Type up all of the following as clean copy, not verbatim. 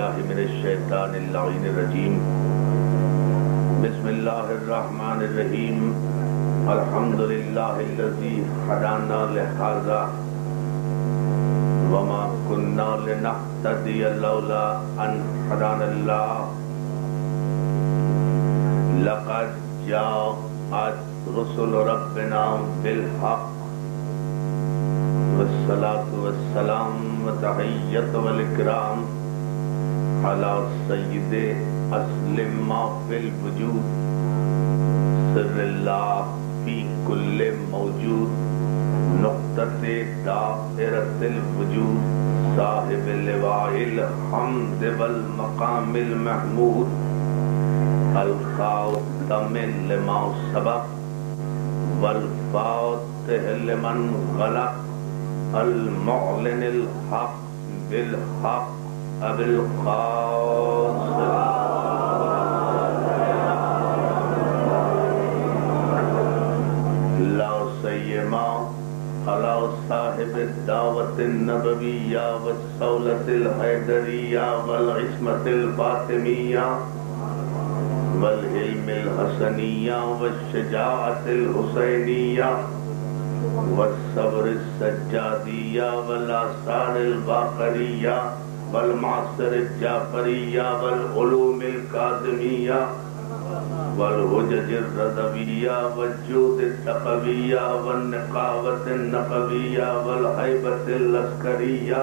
باللہ من الشیطان اللعین الرجیم بسم اللہ الرحمن الرحیم الحمدللہ الذی ہدانا لہذا وما كنا لنهتدي لولا ان هدانا الله لقد جاءت رسل ربنا بالحق والصلاة والسلام وتحیت والاکرام على سید اسلم ما فی الوجود سر اللہ فی کل موجود نقطۃ دائرۃ الوجود صاحب اللواء الحمد والمقام المحمود الخاتم لما سبق والفاتح لمن غلق المعلن الحق بالحق ابو القاسم لا سیما علی صاحب الدعوت النبویہ والصولۃ الحیدریہ والعصمۃ الفاطمیہ والحلم الحسنیہ والشجاعت الحسینیہ والصبر السجادیہ والآثار الباقریہ والمعصر الجعفریہ والعلوم الکاظمیہ والحجج الرضویہ والجود التقویہ والنقاوت النقویہ والحیبت العسکریہ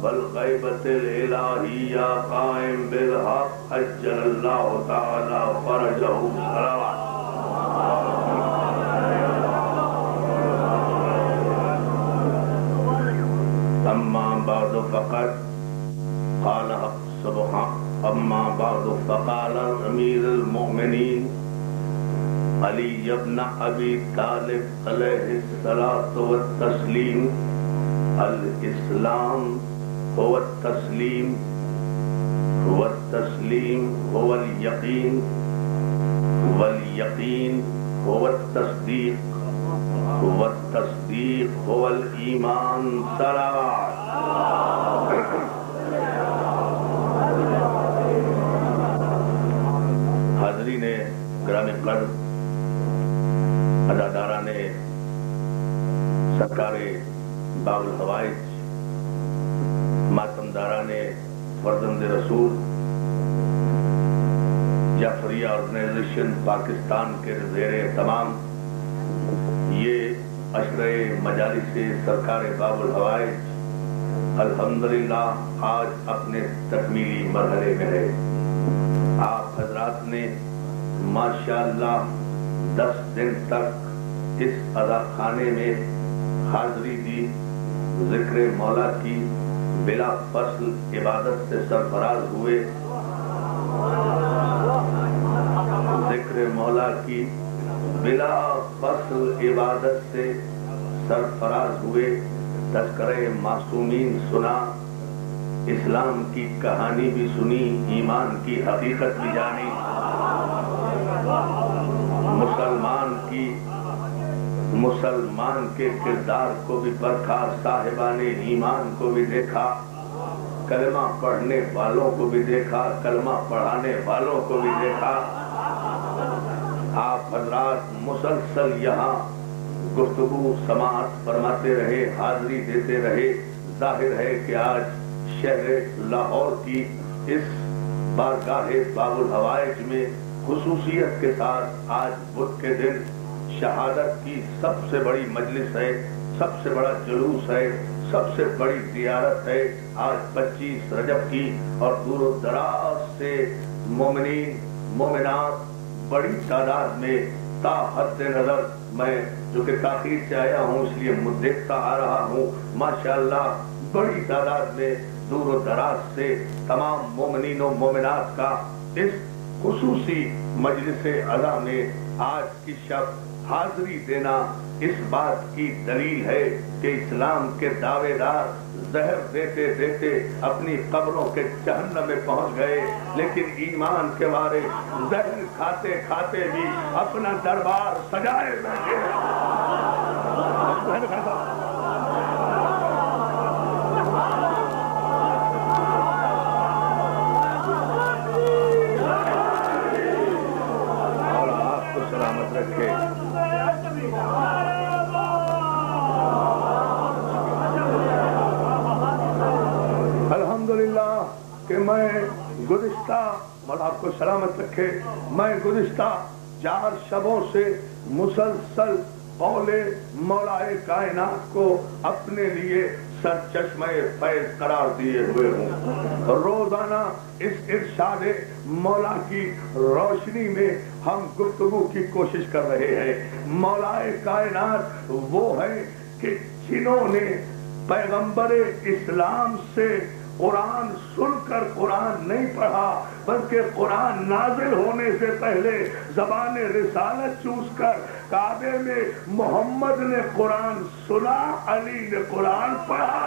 والغیبت الالہیہ قائم بالحق عجل اللہ تعالی فرجہ صلوات اما بعد فقط قال سبحان اما بعد فقال امیر المؤمنین علی ابن ابی طالب علیہ الصلاۃ والتسلیم الاسلام هو التسلیم والتسلیم هو الیقین والیقین هو التصدیق والتصدیق هو الایمان صلوات حاضرین گرامی قدر اداداران سرکار باب الحوائج ماتمداران فرزند رسول جعفریہ آرگنائزیشن پاکستان کے زیر تمام یہ عشرہ مجالس سرکار باب الحوائج الحمدللہ آج اپنے تکمیلی مرحلے میں ہے۔ آپ حضرات نے ماشاءاللہ 10 دن تک اس اذا خانے میں حاضری دی، ذکر مولا کی بلا فصل عبادت سے سرفراز ہوئے، ذکر مولا کی بلا فصل عبادت سے سرفراز ہوئے، تذکرہ معصومین سنا، اسلام کی کہانی بھی سنی، ایمان کی حقیقت بھی جانی، مسلمان کے کردار کو بھی پرکھا، صاحبان ایمان کو بھی دیکھا، کلمہ پڑھنے والوں کو بھی دیکھا، کلمہ پڑھانے والوں کو بھی دیکھا۔ آپ حضرات مسلسل یہاں گفتگو سماعت فرماتے رہے، حاضری دیتے رہے۔ ظاہر ہے کہ آج شہر لاہور کی اس بارگاہ باب الحوائج میں خصوصیت کے ساتھ آج بدھ کے دن شہادت کی سب سے بڑی مجلس ہے، سب سے بڑا جلوس ہے، سب سے بڑی زیارت ہے۔ آج 25 رجب کی اور دور و دراز سے مومنین مومنات بڑی تعداد میں تا حد نظر، میں جو کہ تاخیر سے آیا ہوں اس لیے دیکھتا آ رہا ہوں، ماشاءاللہ بڑی تعداد میں دور و دراز سے تمام مومنین و مومنات کا اس خصوصی مجلس عزا میں آج کی شب حاضری دینا اس بات کی دلیل ہے کہ اسلام کے دعوے دار زہر دیتے دیتے اپنی قبروں کے جہنم میں پہنچ گئے، لیکن ایمان کے مارے زہر کھاتے کھاتے بھی اپنا دربار سجائے بیٹھے۔ کہ میں گزشتہ اور آپ کو سلامت رکھے، میں گزشتہ 4 شبوں سے مسلسل قول مولائے کائنات کو اپنے لیے سرچشمہ فیض قرار دیے ہوئے ہوں۔ روزانہ اس ارشاد مولا کی روشنی میں ہم گفتگو کی کوشش کر رہے ہیں۔ مولائے کائنات وہ ہے کہ جنہوں نے پیغمبر اسلام سے قرآن سن کر قرآن نہیں پڑھا، بلکہ قرآن نازل ہونے سے پہلے زبان رسالت چوس کر کعبے میں محمد نے قرآن سنا، علی نے قرآن پڑھا۔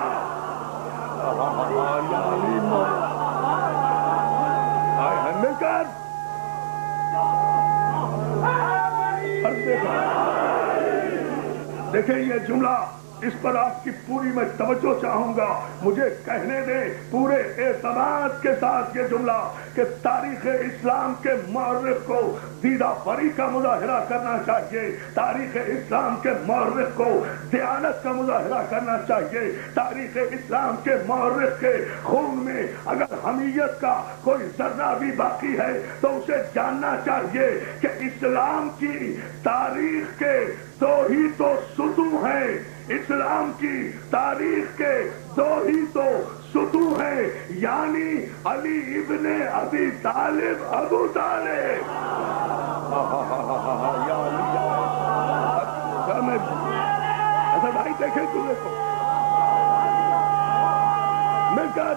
دیکھیں یہ جملہ، اس پر آپ کی پوری میں توجہ چاہوں گا، مجھے کہنے دیں پورے اعتماد کے ساتھ یہ جملہ کہ تاریخ اسلام کے مورخ کو دیدہ فری کا مظاہرہ کرنا چاہیے، تاریخ اسلام کے مورخ کو دیانت کا مظاہرہ کرنا چاہیے، تاریخ اسلام کے مورخ کے خون میں اگر حمیت کا کوئی ذرہ بھی باقی ہے تو اسے جاننا چاہیے کہ اسلام کی تاریخ کے 2 ہی تو ستون ہیں، اسلام کی تاریخ کے 2 ہی تو ستون ہیں، یعنی علی ابن ابی طالب، ابو طالب۔ اچھا بھائی دیکھیں تمہیں کو مل کر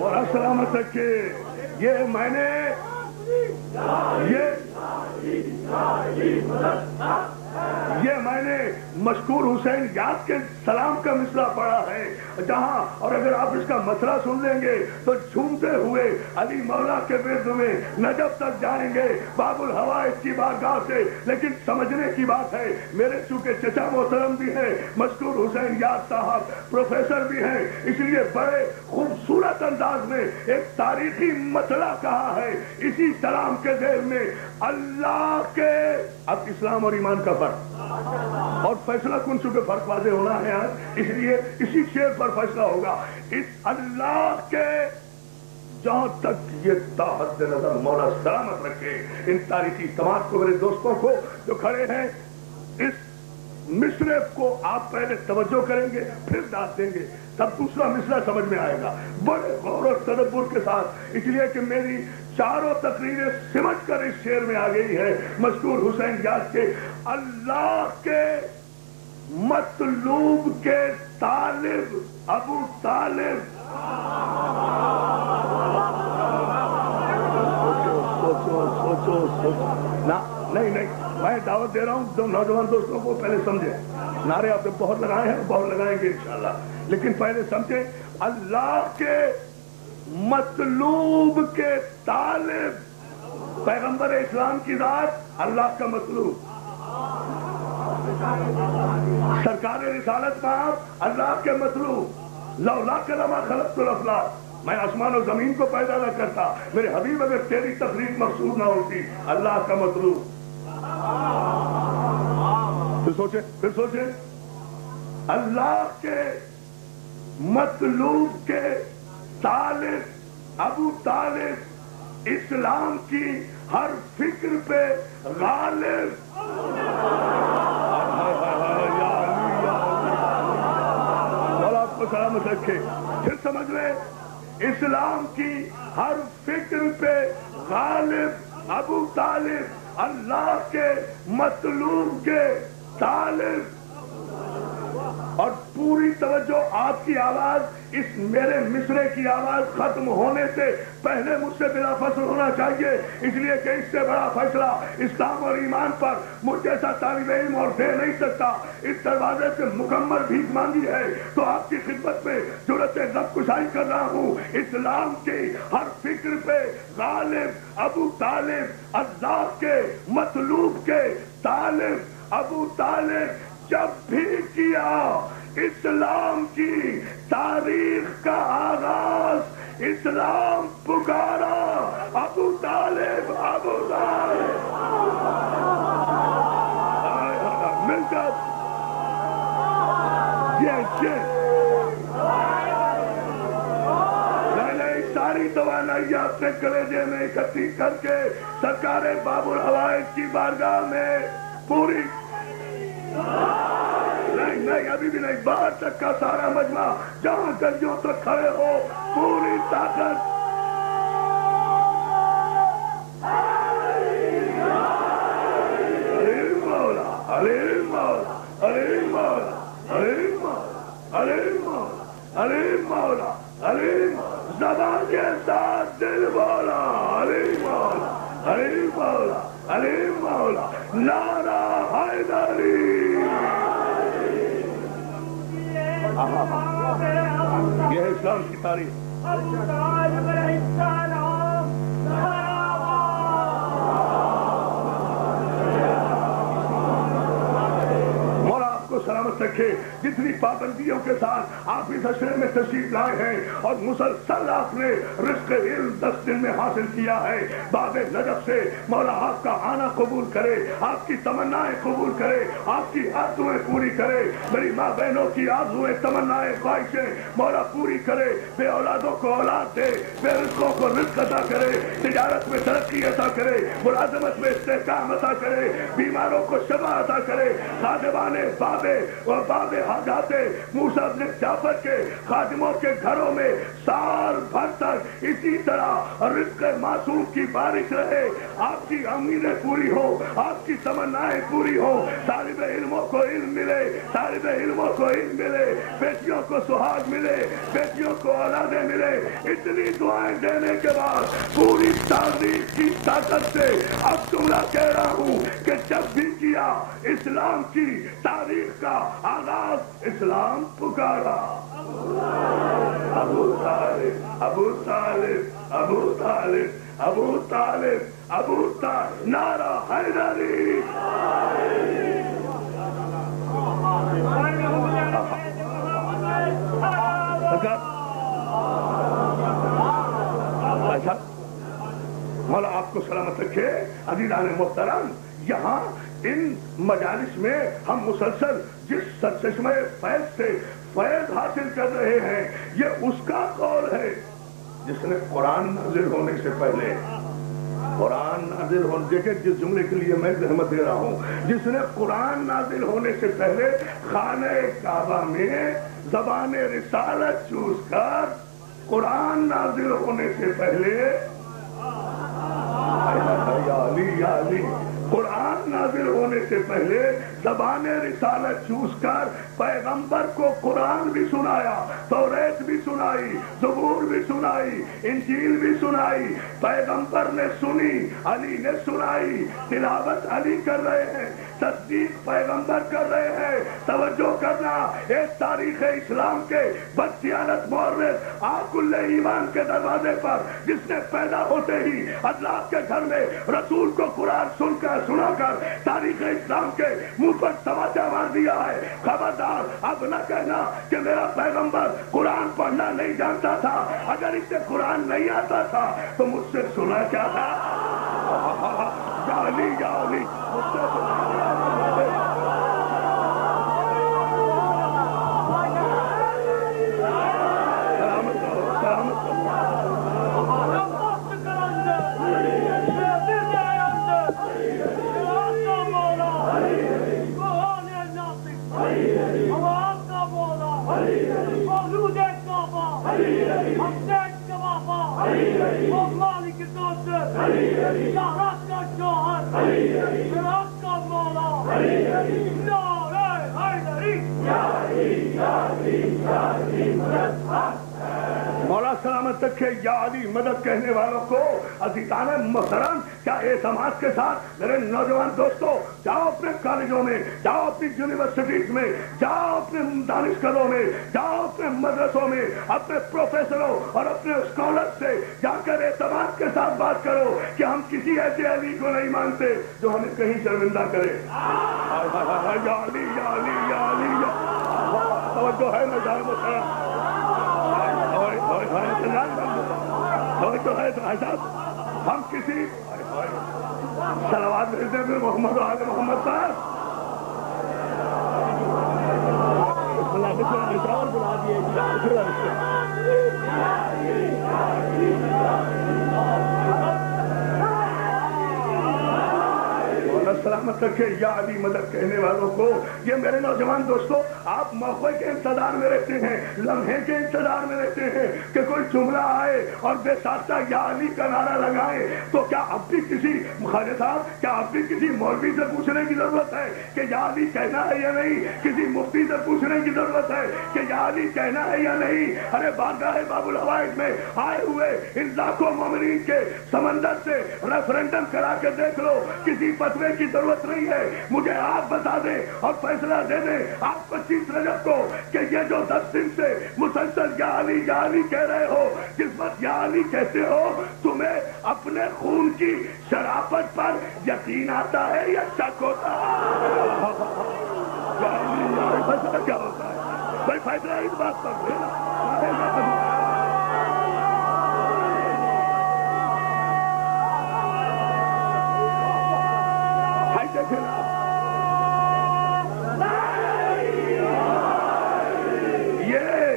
اور سلامت رکھے۔ یہ میں نے مشکور حسین یاد کے سلام کا مصرع پڑھا ہے جہاں، اور اگر آپ اس کا مسئلہ سن لیں گے تو جھومتے ہوئے علی مولا کے ورد میں نجف تک جائیں گے، باب الحوائج کی بارگاہ سے۔ لیکن سمجھنے کی بات ہے، میرے چونکہ چچا محترم بھی ہیں، مشکور حسین یاد صاحب پروفیسر بھی ہیں، اس لیے بڑے خوبصورت انداز میں ایک تاریخی مسئلہ کہا ہے اسی سلام کے ذیل میں، اللہ کے، اب اسلام اور ایمان کا فرق اور فیصلہ کن چونکہ فرق واضح ہونا ہے آج، اس لیے اسی شعر پر فیصلہ ہوگا۔ اس اللہ کے، جہاں تک یہ تاحد نظر مولا سلامت رکھے ان تاریخی سماج کو، میرے دوستوں کو جو کھڑے ہیں، اس مصرع کو آپ پہلے توجہ کریں گے پھر داد دیں گے، تب دوسرا مصرع سمجھ میں آئے گا بڑے غور و تدبر کے ساتھ، اس لیے کہ میری چاروں تقریریں سمجھ کر اس شعر میں آ گئی ہے مشکور حسین یاد کے، اللہ کے مطلوب کے طالب ابو طالب۔ سوچو نہیں میں دعوت دے رہا ہوں جو نوجوان دوستوں کو پہلے سمجھے، نعرے آپ نے بہت لگائے ہیں، بہت لگائیں گے انشاءاللہ، لیکن پہلے سمجھے اللہ کے مطلوب کے طالب، پیغمبر اسلام کی ذات اللہ کا مطلوب، سرکار رسالت پاک اللہ کے مطلوب، لولا لما خلقت الافلاک، میں آسمان و زمین کو پیدا نہ کرتا، میرے حبیب اگر تیری تخلیق مقصود نہ ہوتی، اللہ کا مطلوب۔ پھر سوچیں اللہ کے مطلوب کے طالب ابو طالب، اسلام کی ہر فکر پہ غالب، اور آپ کو سلامت رکھے۔ پھر سمجھ لیں اسلام کی ہر فکر پہ غالب ابو طالب، اللہ کے مطلوب کے طالب، اور پوری توجہ آپ کی آواز اس میرے مصرع کی آواز ختم ہونے سے پہلے مجھ سے بلا فصل ہونا چاہیے، اس لیے کہ اس سے بڑا فیصلہ اسلام اور ایمان پر مجھ جیسا طالب علم اور دے نہیں سکتا۔ اس دروازے سے مکمل بھیک مانگی ہے تو آپ کی خدمت میں جرأت لب کشائی کر رہا ہوں۔ اسلام کی ہر فکر پہ غالب ابو طالب، اللہ کے مطلوب کے طالب ابو طالب، جب بھی کیا اسلام کی تاریخ کا آغاز، اسلام پکارا ابو طالب، ابو طالب، مل کر ساری توانائی اپنے کلیجے میں اکٹھی کر کے سرکار باب الحوائج کی بارگاہ میں پوری نہیں ابھی بھی نہیں، باہر تک کا سارا مجمع جہاں گلیوں تک کھڑے ہو پوری طاقت علیم زبان کے ساتھ دل بولا علیم مولا علیم مولا علیم مولا نعرہ حیدری۔ یہ ہے اسلام کی تاریخ۔ سلامت رکھے۔ جتنی پابندیوں کے ساتھ آپ اس عشرے میں تشریف لائے ہیں اور مسلسل آپ نے رزق علم 10 دن میں حاصل کیا ہے، باب نجف سے مولا آپ کا آنا قبول کرے، آپ کی تمنائیں قبول کرے، آپ کی آرزویں پوری کرے، میری ماں بہنوں کی آرزویں تمنائیں خواہشیں مولا پوری کرے، بے اولادوں کو اولاد دے، بے رزقوں کو رزق عطا کرے، تجارت میں ترقی عطا کرے، ملازمت میں استحکام عطا کرے، بیماروں کو شفا عطا کرے، خادمان باب حاجات موسیٰ بن جعفر کے خادموں کے گھروں میں سال بھر تک اسی طرح رزق معصوم کی بارش رہے، آپ کی امیدیں پوری ہو، آپ کی تمنائیں پوری ہو، طالب علموں کو علم ملے، طالب علموں کو علم ملے، بیٹیوں کو سہاگ ملے، بیٹیوں کو اولادیں ملے۔ اتنی دعائیں دینے کے بعد پوری تاریخ کی طاقت سے اب جملہ کہہ رہا ہوں کہ جب بھی کیا اسلام کی تاریخ کا آغاز اسلام پکارا، ابو طالب ابو طالب ابو طالب ابو طالب ابو طالب نعرہ حیدری۔ مولا آپ کو سلامت رکھے۔ عزیزان محترم، یہاں ان مجالس میں ہم مسلسل جس سرچشمہ فیض سے فیض حاصل کر رہے ہیں، یہ اس کا قول ہے جس نے قرآن نازل ہونے سے پہلے قرآن نازل ہونے، دیکھیں جس جملے کے لیے میں زحمت دے رہا ہوں، جس نے قرآن نازل ہونے سے پہلے خانہ کعبہ میں زبان رسالت چوس کر قرآن نازل ہونے سے پہلے یا علی قرآن نازل ہونے سے پہلے زبان رسالت چوس کر پیغمبر کو قرآن بھی سنایا، توریت بھی سنائی، زبور بھی سنائی، انجیل بھی سنائی، پیغمبر نے سنی، علی نے سنائی، تلاوت علی کر رہے ہیں، تصدیق پیغمبر کر رہے ہیں۔ توجہ کرنا، ایک تاریخ اسلام کے بددیانت مورخ آق ایمان کے دروازے پر جس نے پیدا ہوتے ہی اللہ کے گھر میں رسول کو قرآن سنا کر تاریخ اسلام کے منہ پر تماچا مار دیا ہے۔ خبردار، اب نہ کہنا کہ میرا پیغمبر قرآن پڑھنا نہیں جانتا تھا، اگر اسے قرآن نہیں آتا تھا تو مجھ سے سنا کیا تھا؟ یا علی یا علی، مجھ سے مولا سلامت رکھے۔ یا علی مدد کہنے والوں کو عزیزان محترم، کیا اعتماد کے ساتھ میرے نوجوان دوستوں، جاؤ اپنے کالجوں میں، جاؤ اپنی یونیورسٹیز میں، جاؤ اپنے دانشگاہوں میں، جاؤ اپنے مدرسوں میں، اپنے پروفیسروں اور اپنے اسکالر سے جا کر اعتماد کے ساتھ بات کرو کہ ہم کسی ایسے علی کو نہیں مانتے جو ہمیں کہیں شرمندہ کرے۔ یا علی یا علی یا علی، توجہ ہے نا جان محترم، ہم کسی صلوات بھیجنے میں محمد و آل محمد صاحب سلامت رکھے یا علی مدد کہنے والوں کو. یہ میرے نوجوان دوستوں، آپ موقع کے انتظار میں رہتے ہیں، لمحے کے انتظار میں رہتے ہیں کہ کوئی جملہ آئے اور بے ساختہ یا علی کا نعرہ لگائے. تو کیا اب بھی کسی خواجہ صاحب، کیا اب بھی کسی مولوی سے پوچھنے کی ضرورت ہے کہ یا علی کہنا ہے یا نہیں؟ کسی مفتی سے پوچھنے کی ضرورت ہے کہ یا علی کہنا ہے یا نہیں؟ ارے بارگاہ باب الحوائج میں آئے ہوئے ان لاکھوں مومنین کے سمندر سے ریفرنڈم کرا کے دیکھ لو. کسی فتوے کی ضرورت نہیں ہے. مجھے آپ بتا دیں اور فیصلہ دے دیں آپ 25 رجب کو کہ یہ جو 10 دن سے مسلسل یا علی کہہ رہے ہو، جس وقت یا علی کہتے ہو تمہیں اپنے خون کی شرافت پر یقین آتا ہے یا شک ہوتا ہے؟ فیصلہ کیا ہوتا ہے بھائی؟ فیصلہ اس بات پر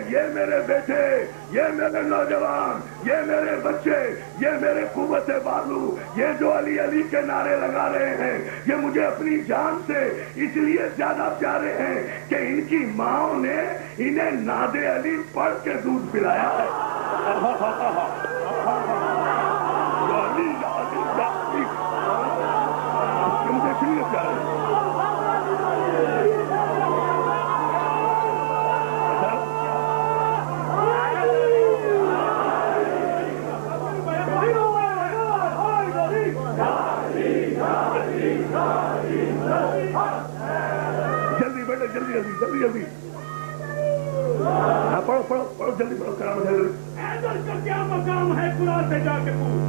یہ میرے بیٹے، یہ میرے نوجوان، یہ میرے بچے، یہ میرے قوت بازو، یہ جو علی علی کے نعرے لگا رہے ہیں، یہ مجھے اپنی جان سے اس لیے زیادہ پیارے ہیں کہ ان کی ماؤں نے انہیں ناد علی پڑھ کے دودھ پلایا ہے. مجھے اس لیے پیارے ہیں. جلدی ہاں پڑھو جلدی پڑھو. کرام حیدر کا کیا مقام ہے قرآن سے جا کے پوچھ.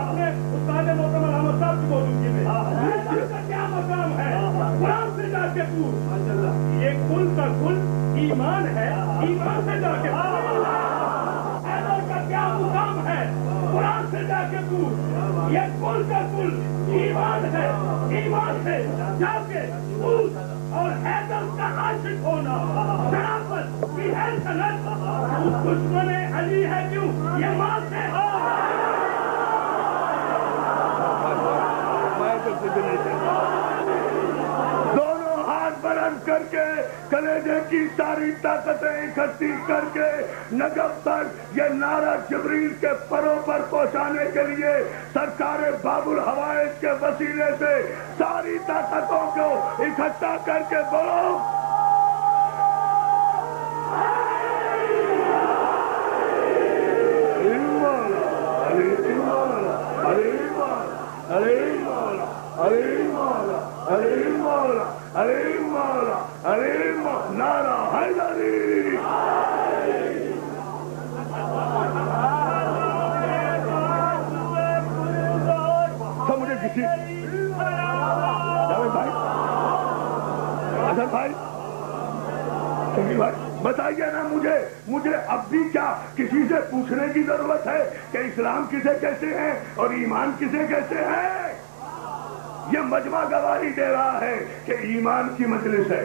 اپنے استاد محترم علامہ صاحب کی موجودگی میں حیدر کا کیا مقام ہے قرآن سے جا کے پوچھ. یہ کل کا کل ایمان ہے، ایمان سے جا کے پوچھ. حیدر کا کیا مقام ہے قرآن سے جا کے پوچھ. یہ کل کا کل ایمان ہے، ایمان سے جا کے پوچھ. اور حیدر کا عاشق ہونا شرافت کی ہے سند، دشمن علی ہے کیوں یہ ماں سے دونوں ہاتھ بلند کر کے کلیجے کی ساری طاقتیں اکٹھی کر کے نجف تک یہ نعرہ جبریل کے پروں پر پہنچانے کے لیے سرکار باب الحوائج کے وسیلے سے ساری طاقتوں کو اکٹھا کر کے بولو نعرہ حیدری. سب مجھے کسی جاوید بھائی، اظہر بھائی، شکیل بھائی بتائیے نا مجھے اب بھی کیا کسی سے پوچھنے کی ضرورت ہے کہ اسلام کسے کہتے ہیں اور ایمان کسے کہتے ہیں؟ یہ مجمع گواہی دے رہا ہے کہ ایمان کی مجلس ہے.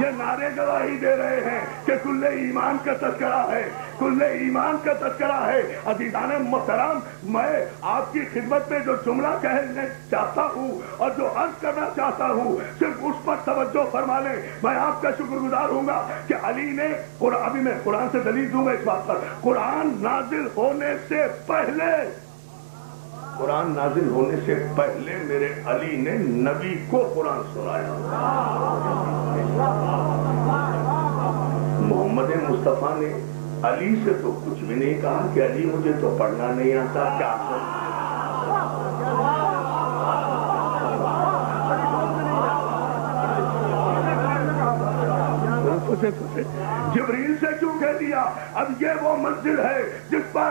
یہ نعرے گواہی دے رہے ہیں کہ کل ایمان کا تذکرہ ہے، کل ایمان کا تذکرہ ہے. عزیزان محترم، میں آپ کی خدمت میں جو جملہ کہنا چاہتا ہوں اور جو عرض کرنا چاہتا ہوں صرف اس پر توجہ فرما لیں. میں آپ کا شکر گزار ہوں گا کہ علی نے، اور ابھی میں قرآن سے دلیل دوں گا اس بات پر، قرآن نازل ہونے سے پہلے میرے علی نے نبی کو قرآن سنایا. محمد مصطفیٰ نے علی سے تو کچھ بھی نہیں کہا کہ علی مجھے تو پڑھنا نہیں آتا، کیا جبریل سے کیوں کہہ دیا؟ اب یہ وہ منزل ہے جس پر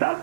10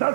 10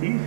30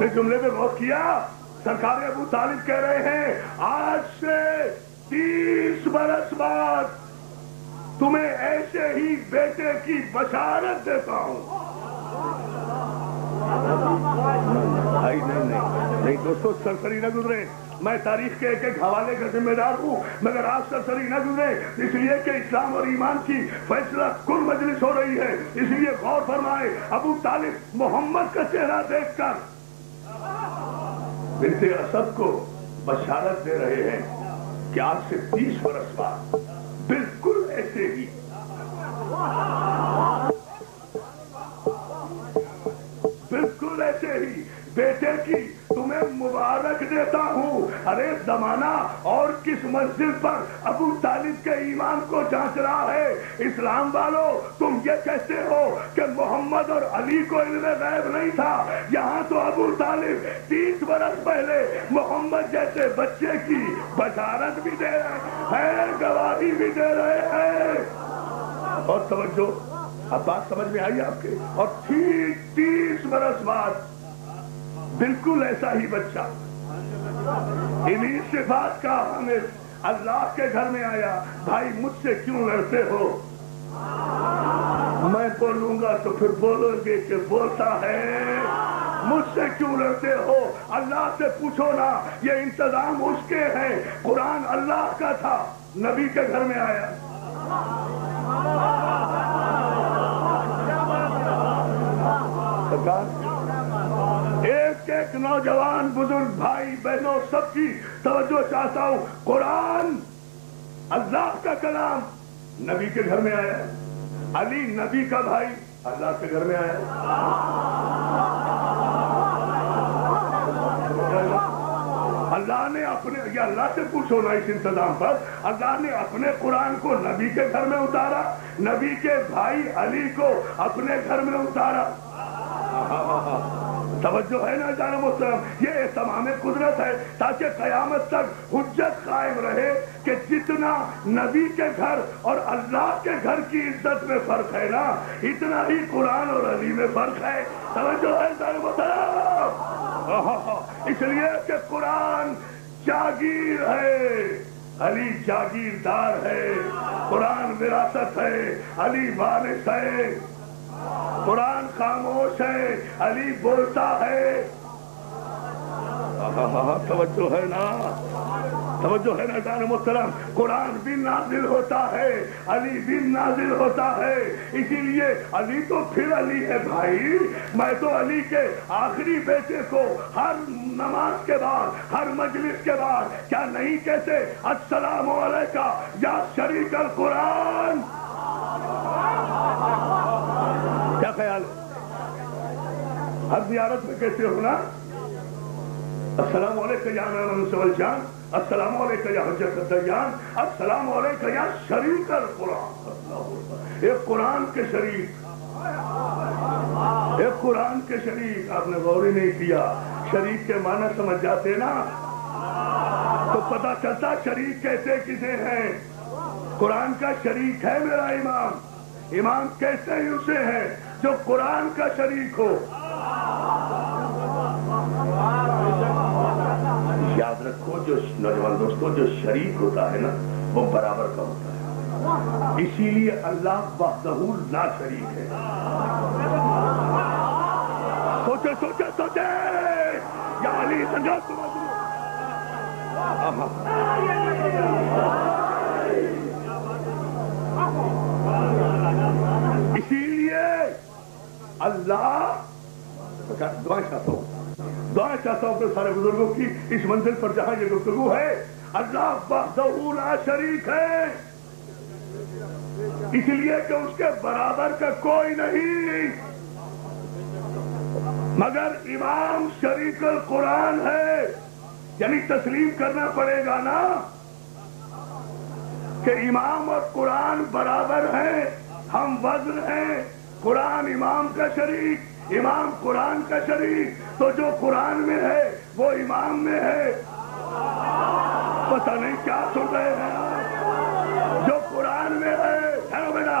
اپنے جملے میں غور کیا؟ سرکار ابو طالب کہہ رہے ہیں آج سے 30 برس بعد تمہیں ایسے ہی بیٹے کی بشارت دیتا ہوں۔ نہیں دوستو، سرسری نہ گزرے، میں تاریخ کے ایک ایک حوالے کا ذمہ دار ہوں، مگر آپ سرسری نہ گزرے، اس لیے کہ اسلام اور ایمان کی فیصلہ کن مجلس ہو رہی ہے، اس لیے غور فرمائے۔ ابو طالب محمد کا چہرہ دیکھ کر بنت اسد کو بشارت دے رہے ہیں کہ آج سے 30 برس بعد بالکل ایسے ہی بیٹے کی تمہیں مبارک دیتا ہوں۔ ارے زمانہ اور کس منزل پر ابو طالب کے ایمان کو جانچ رہا ہے؟ اسلام والوں، تم یہ کہتے ہو کہ محمد اور علی کو علم غیب نہیں تھا، یہاں تو ابو طالب 30 برس پہلے محمد جیسے بچے کی بشارت بھی دے رہے ہیں، گواہی بھی دے رہے ہیں۔ اور توجہ، اب بات سمجھ میں آئی آپ کے؟ اور ٹھیک 30 برس بعد بالکل ایسا ہی بچہ انہی صفات کا حامل اللہ کے گھر میں آیا۔ بھائی مجھ سے کیوں لڑتے ہو؟ میں بولوں گا تو پھر بولو گے کہ بولتا ہے۔ مجھ سے کیوں لڑتے ہو؟ اللہ سے پوچھو نا، یہ انتظام اس کے ہیں۔ قرآن اللہ کا تھا، نبی کے گھر میں آیا۔ ایک نوجوان بزرگ بھائی بہنوں سب کی توجہ چاہتا ہوں، قرآن اللہ کا کلام نبی کے گھر میں آیا، علی نبی کا بھائی اللہ کے گھر میں آیا۔ اللہ نے اپنے، یا اللہ سے پوچھو نا اس انتظام پر، اللہ نے اپنے قرآن کو نبی کے گھر میں اتارا، نبی کے بھائی علی کو اپنے گھر میں اتارا۔ توجہ ہے نا جان محترم؟ یہ تمام قدرت ہے تاکہ قیامت تک حجت قائم رہے کہ جتنا نبی کے گھر اور اللہ کے گھر کی عزت میں فرق ہے نا، اتنا ہی قرآن اور علی میں فرق ہے۔ توجہ ہے جان محترم؟ اس لیے کہ قرآن جاگیر ہے، علی جاگیردار ہے۔ قرآن وراثت ہے، علی وارث ہے۔ قرآن خاموش ہے، علی بولتا ہے۔ توجہ ہے نا؟ توجہ ہے نا جان محترم؟ قرآن بھی نازل ہوتا ہے، علی بھی نازل ہوتا ہے۔ اسی لیے علی تو پھر علی ہے بھائی۔ میں تو علی کے آخری بیٹے کو ہر نماز کے بعد، ہر مجلس کے بعد کیا نہیں کہتے السلام علیکہ یا شریک القرآن؟ کیا خیال ہے؟ ہر زیارت میں کیسے ہونا؟ السلام علیکہ یا امام الجان، السلام علیکہ یا حجت الدیان، السلام علیکہ یا شریک القرآن۔ ایک قرآن کے شریک، ایک قرآن کے شریک۔ آپ نے غور ہی نہیں کیا، شریک کے معنی سمجھ جاتے نا تو پتہ چلتا شریک کیسے کسے ہیں۔ قرآن کا شریک ہے میرا امام۔ امام کیسے ہی اسے ہے جو قرآن کا شریک ہو۔ یاد رکھو، جو نوجوان دوستوں، جو شریک ہوتا ہے نا وہ برابر کا ہوتا ہے، اسی لیے اللہ وحدہ لا شریک ہے۔ سوچے سوچے سوچے، یا علی سنجا اسی لیے اللہ دعائیں چاہتا ہوں اپنے سارے بزرگوں کی اس منزل پر جہاں یہ گفتگو ہے۔ اللہ وحدہ لا شریک ہے، اس لیے کہ اس کے برابر کا کوئی نہیں، مگر امام شریک القرآن ہے۔ یعنی تسلیم کرنا پڑے گا نا کہ امام اور قرآن برابر ہیں، ہم وزن ہیں۔ قرآن امام کا شریک، امام قرآن کا شریک، تو جو قرآن میں ہے وہ امام میں ہے۔ پتہ نہیں کیا سن رہے ہیں؟ جو قرآن میں ہے بیٹا،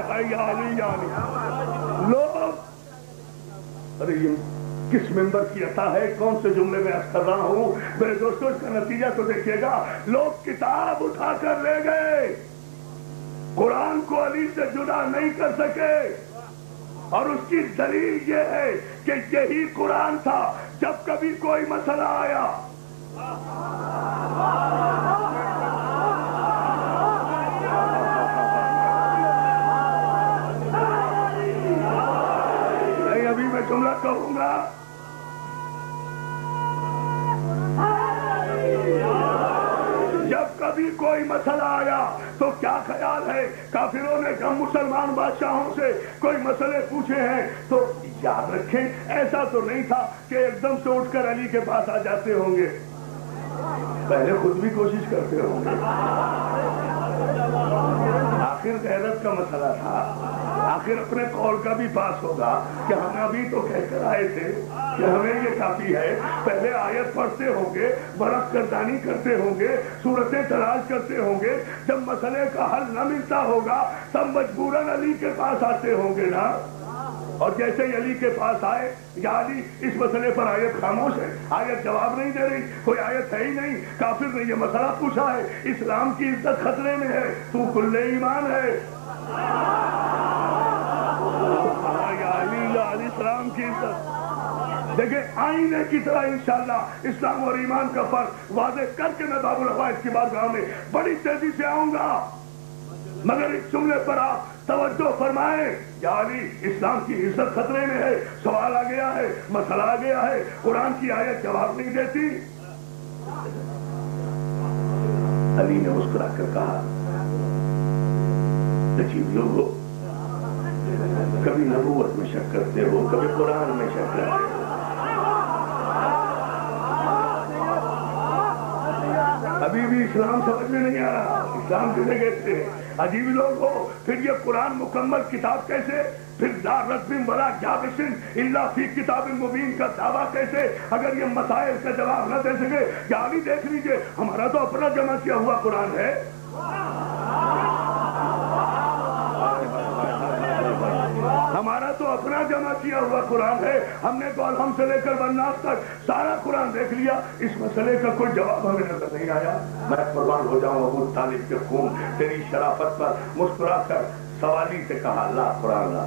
یا علی یا علی. لوگ ارے یہ کس ممبر کی عطا ہے, کون سے جملے میں عرض کر رہا ہوں میرے دوستوں, اس کا نتیجہ تو دیکھیے گا. لوگ کتاب اٹھا کر لے گئے, قرآن کو علی سے جدا نہیں کر سکے, اور اس کی دلیل یہ ہے کہ یہی قرآن تھا جب کبھی کوئی مسئلہ آیا. نہیں, ابھی میں جملہ کہوں گا. جب کبھی کوئی مسئلہ آیا تو کیا خیال ہے, کافروں نے ہم مسلمان بادشاہوں سے کوئی مسئلے پوچھے ہیں تو یاد رکھیں ایسا تو نہیں تھا کہ ایک دم سے اٹھ کر علی کے پاس آ جاتے ہوں گے, پہلے خود بھی کوشش کرتے ہوں گے. آخر غیرت کا مسئلہ تھا, آخر اپنے قول کا بھی پاس ہوگا کہ ہم ابھی تو کہہ کر آئے تھے کہ ہمیں یہ کافی ہے. پہلے آیت پڑھتے ہوں گے, برق گردانی کرتے ہوں گے, صورتیں تلاش کرتے ہوں گے, جب مسئلے کا حل نہ ملتا ہوگا تب مجبوراً علی کے پاس آتے ہوں گے نا. اور جیسے ہی علی کے پاس آئے, یا علی اس مسئلے پر آیت خاموش ہے, آیت جواب نہیں دے رہی, کوئی آیت ہے ہی نہیں, کافر نے یہ مسئلہ پوچھا ہے, اسلام کی عزت خطرے میں ہے, تو کل ایمان ہے. یا علی اسلام کی عزت دیکھیں آئینے کی طرح انشاءاللہ اسلام اور ایمان کا فرق واضح کر کے میں باب العقائد کی بارگاہ میں بڑی تیزی سے آؤں گا, مگر اس جملے پر آپ توجہ فرمائیں. یا علی اسلام کی عزت خطرے میں ہے, سوال آ گیا ہے, مسئلہ آ گیا ہے, قرآن کی آیت جواب نہیں دیتی. علی نے مسکرا کر کہا, عجیب لوگ ہو, کبھی نبوت میں شک کرتے ہو, کبھی قرآن میں شک کرتے ہو. ابھی بھی اسلام سمجھ میں نہیں آ رہا, اسلام کسے کہتے ہیں, عجیب لوگ ہو. پھر یہ قرآن مکمل کتاب کیسے, پھر لا رتب ولا یابس الا فی کتاب مبین کا دعویٰ کیسے, اگر یہ مسائل کا جواب نہ دے سکے. کیا نہیں دیکھ لیجئے, ہمارا تو اپنا جمع کیا ہوا قرآن ہے. ہمارا تو اپنا جمع کیا ہوا قرآن ہے, ہم نے تو الحمد سے لے کر والناس تک سارا قرآن دیکھ لیا, اس مسئلے کا کوئی جواب ہمیں نظر نہیں آیا. میں قربان ہو جاؤں ابو طالب کے خون, تیری شرافت پر مسکرا کر سوالی سے کہا, لا قرآن لا.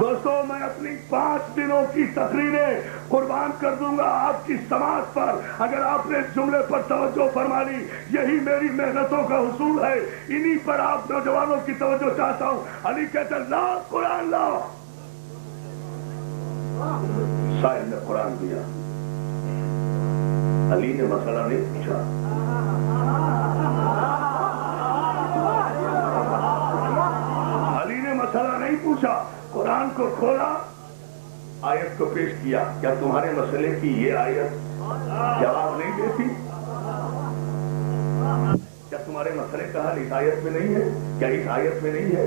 دوستو میں اپنی 5 دنوں کی تقریریں قربان کر دوں گا آپ کی سماعت پر, اگر آپ نے اس جملے پر توجہ فرما لی. یہی میری محنتوں کا حصول ہے, انہی پر آپ نوجوانوں کی توجہ چاہتا ہوں. علی کہتے لا قرآن لا. سائل نے قرآن دیا, علی نے مسئلہ نہیں پوچھا. علی نے مسئلہ نہیں پوچھا, قرآن کو کھولا, آیت کو پیش کیا. کیا تمہارے مسئلے کی یہ آیت جواب نہیں دیتی؟ کیا تمہارے مسئلے کا حل اس آیت میں نہیں ہے؟ کیا اس آیت میں نہیں ہے؟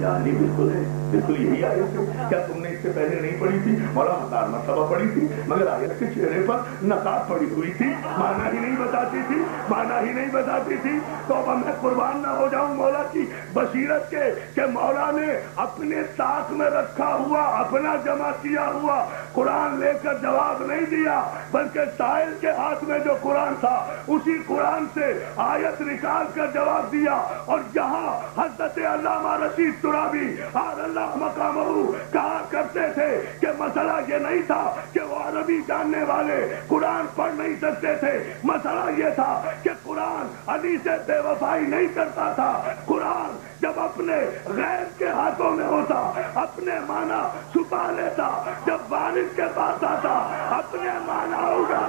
یا علی بالکل ہے, بالکل یہی آیت ہے. کیا تم نے اس سے پہلے نہیں پڑھی تھی؟ مولا ہزار مرتبہ پڑھی تھی, مگر آیت کے چہرے پر نقاب پڑی ہوئی تھی, معنی ہی نہیں بتاتی تھی, معنی ہی نہیں بتاتی تھی. تو اب میں قربان نہ ہو جاؤں مولا کی بصیرت کے کہ مولا نے اپنے طاق میں رکھا ہوا, اپنا جمع کیا ہوا قرآن لے کر جواب نہیں دیا, بلکہ سائل کے ہاتھ میں جو قرآن تھا اسی قرآن سے آیت نکال کر جواب دیا. اور یہاں حضرت علامہ رشید ترابی اور اللہ مقامہ کہا کرتے تھے کہ مسئلہ یہ نہیں تھا کہ وہ عربی جاننے والے قرآن پڑھ نہیں سکتے تھے, مسئلہ یہ تھا کہ قرآن علی سے بے وفائی نہیں کرتا تھا. قرآن جب اپنے غیر کے ہاتھوں میں ہوتا اپنے معنی چھپا لیتا, جب وارث کے پاس آتا اپنے معنی ہوگا.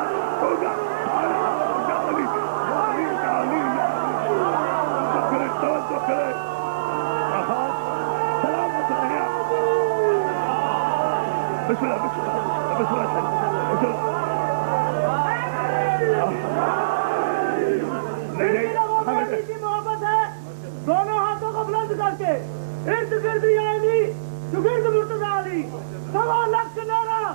محبت ہے, دونوں ہاتھوں کو بلند کر کے ارد گرد علی, گرد مرتضی علی, 1.25 لاکھ نعرہ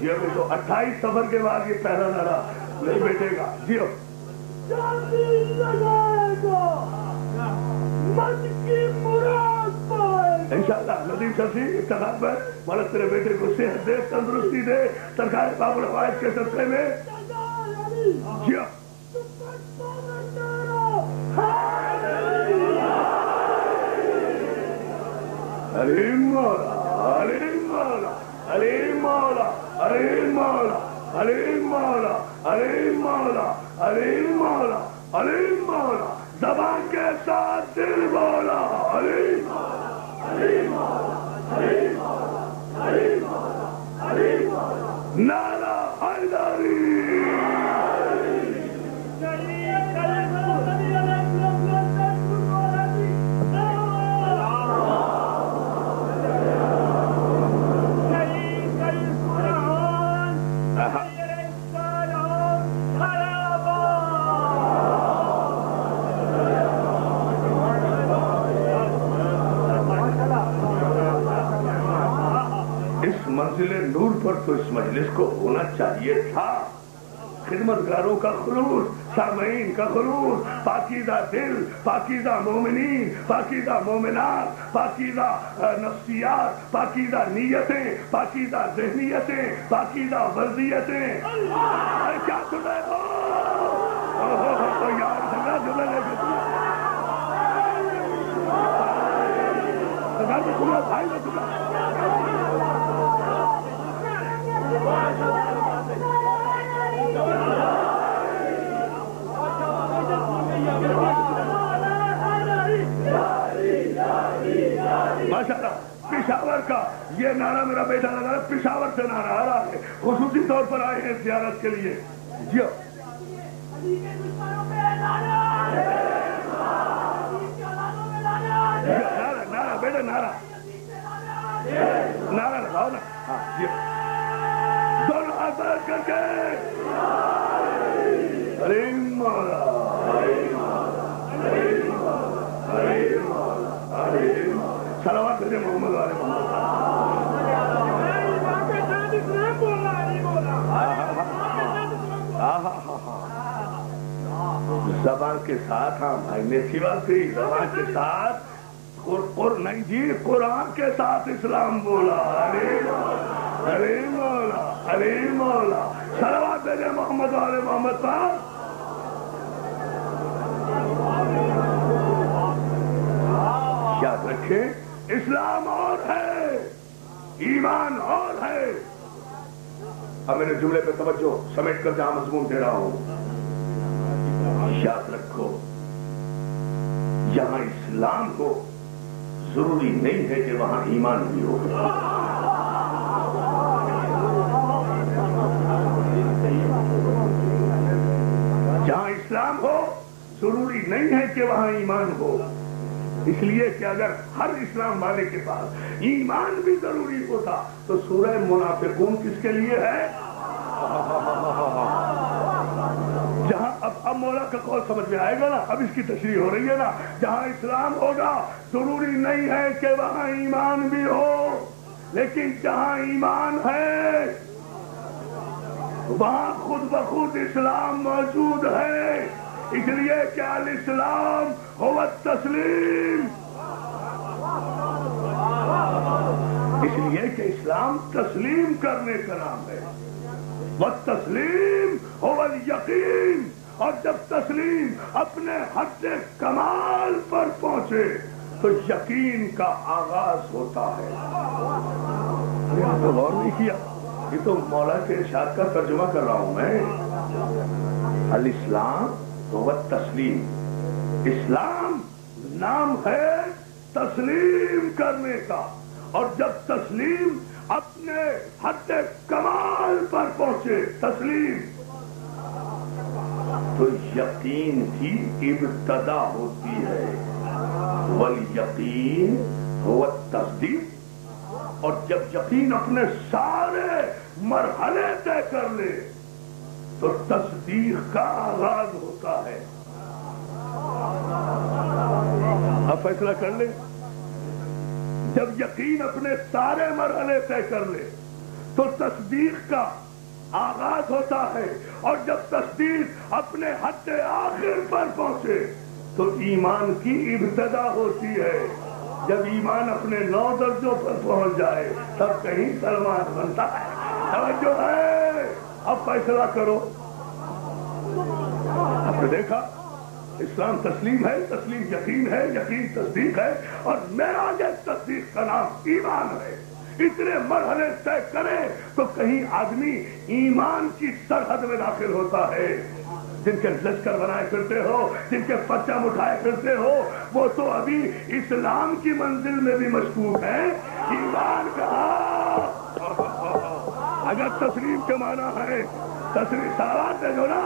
جی تو تو 28 سفر کے بعد یہ پہلا نعرہ نہیں بیٹھے گا. جیو انشاءاللہ. ندیم شفیع اتحاد میں مالک تیرے بیٹے کو صحت دے, تندرستی دے, سرکار باب الفائز کے صدقے میں. جیو علیم مولا, علیم مولا, علیم مولا, علیم مولا, علیم مولا, علیم مولا, علیم مولا, علیم مولا. زبان کے ساتھ دل بولا. علیم مولا, علیم مولا, علیم مولا, علیم مولا, علیم مولا. نعرہ حیدری. منزل نور پر تو اس مجلس کو ہونا چاہیے تھا. خدمتگاروں کا خلوص, سامعین کا خلوص, پاکیزہ دل, پاکیزہ مومنین, پاکیزہ مومنات, پاکیزہ نفسیات, پاکیزہ نیتیں, پاکیزہ ذہنیتیں, پاکیزہ ورزیتیں. کیا سن رہے ہو یار؟ جھگڑا جھگڑا لے کے بھائی میں ماشاءاللہ. پشاور کا یہ نعرہ میرا بیٹا لگا ہے, پشاور سے نعرہ آ رہا ہے. خصوصی طور پر آئے ہیں زیارت کے لیے. جیو نعرہ بیٹا, نعرہ نعرہ لگاؤ نا. ہاں جی, دونوں ہاتھ کر کے. علیم مولا, علیم مولا, علیم مولا, علیم مولا, علیم مولا. صلوات بھیجے محمد والے محمد. زبان کے ساتھ, ہاں بھائی نے اچھی بات کہی, زبان کے ساتھ نہیں جی, قرآن کے ساتھ اسلام بولا. علیم مولا, علیم مولا. صلوات بھیجے محمد والے محمد صاحب. یاد رکھیں, اسلام اور ہے, ایمان اور ہے. اب میرے جملے پہ توجہ سمیٹ کر جہاں مضمون دے رہا ہوں, یاد رکھو جہاں اسلام ہو ضروری نہیں ہے کہ وہاں ایمان بھی ہو. جہاں اسلام ہو ضروری نہیں ہے کہ وہاں ایمان ہو. اس لیے کہ اگر ہر اسلام والے کے پاس ایمان بھی ضروری ہوتا تو سورہ منافقون کس کے لیے ہے؟ جہاں اب مولا کا قول سمجھ میں آئے گا نا, اب اس کی تشریح ہو رہی ہے نا. جہاں اسلام ہوگا ضروری نہیں ہے کہ وہاں ایمان بھی ہو, لیکن جہاں ایمان ہے وہاں خود بخود اسلام موجود ہے. اس لیے کہ الاسلام هو التسلیم. اس لیے کہ اسلام تسلیم کرنے کا نام ہے. والتسلیم هو الیقین. اور جب تسلیم اپنے حد کمال پر پہنچے تو یقین کا آغاز ہوتا ہے. آپ نے غور نہیں کیا؟ یہ تو مولا کے ارشاد کا ترجمہ کر رہا ہوں میں. الاسلام هو التسلیم. اسلام نام ہے تسلیم کرنے کا, اور جب تسلیم اپنے حد کمال پر پہنچے تسلیم تو یقین کی ابتدا ہوتی ہے. والیقین هو التصدیق. اور جب یقین اپنے سارے مرحلے طے کر لے تو تصدیق کا آغاز ہوتا ہے. اب فیصلہ کر لیں, جب یقین اپنے سارے مرحلے طے کر لے تو تصدیق کا آغاز ہوتا ہے اور جب تصدیق اپنے حد آخر پر پہنچے تو ایمان کی ابتدا ہوتی ہے. جب ایمان اپنے 9 درجوں پر پہنچ جائے تب کہیں سلمان بنتا ہے. توجہ ہے، اب فیصلہ کرو. آپ نے دیکھا اسلام تسلیم ہے، تسلیم یقین ہے، یقین تصدیق ہے، اور معراج تصدیق کا نام ایمان ہے. اتنے مرحلے طے کرے تو کہیں آدمی ایمان کی سرحد میں داخل ہوتا ہے. جن کے لشکر بنائے پھرتے ہو، جن کے پرچم اٹھائے پھرتے ہو، وہ تو ابھی اسلام کی منزل میں بھی مشکوک ہیں. ایمان کہا اگر تسلیم کے معنی ہے تسلیم سوال دے دو نا.